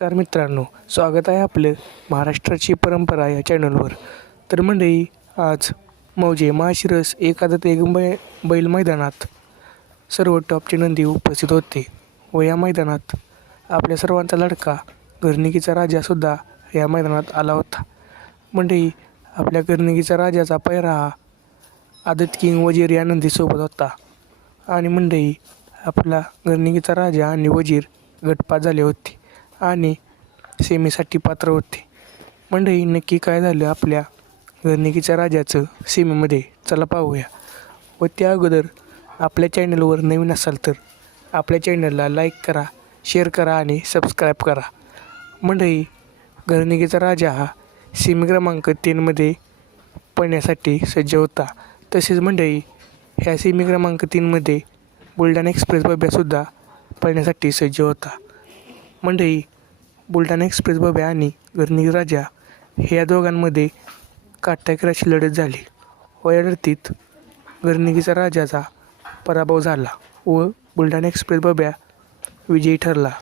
नमस्कार मित्रांनो स्वागत आहे आपलं महाराष्ट्राची परंपरा या चॅनलवर तर मंडळी आज मौजे माशिरस एकादत एक बै बैल मैदानात सर्व टॉपचे नंदी उपस्थित होते व या मैदानात आपल्या सर्वांचा लडका घरनिकीचा राजासुद्धा या मैदानात आला होता. मंडळी आपल्या घरनिकीचा राजाचा पैरा हा आदत किंग वजीर या नंदीसोबत होता. आणि मंडळी आपला घरनिकीचा राजा आणि वजीर गटपात झाले होते. आणि सेमीसाठी पात्र होते. मंडळी नक्की काय झालं आपल्या घरनिकीच्या राजाचं सेमीमध्ये? चला पाहूया. व त्या अगोदर आपल्या चॅनलवर नवीन असाल तर आपल्या चॅनलला लाईक करा शेअर करा आणि सबस्क्राईब करा. मंडळी घरनिकीचा राजा हा सेमी क्रमांक तीनमध्ये पळण्यासाठी सज्ज होता. तसेच मंडळी ह्या सीमी क्रमांक तीनमध्ये बुलढाणा एक्सप्रेस बब्यासुद्धा पळण्यासाठी सज्ज होता. मंडळी बुलढाणा एक्सप्रेस बब्या आणि गर्निक राजा हे या दोघांमध्ये काटाकीराची लढत झाली. व या लढतीत गर्निकीचा राजाचा पराभव झाला व बुलढाणा एक्सप्रेस बब्या विजयी ठरला.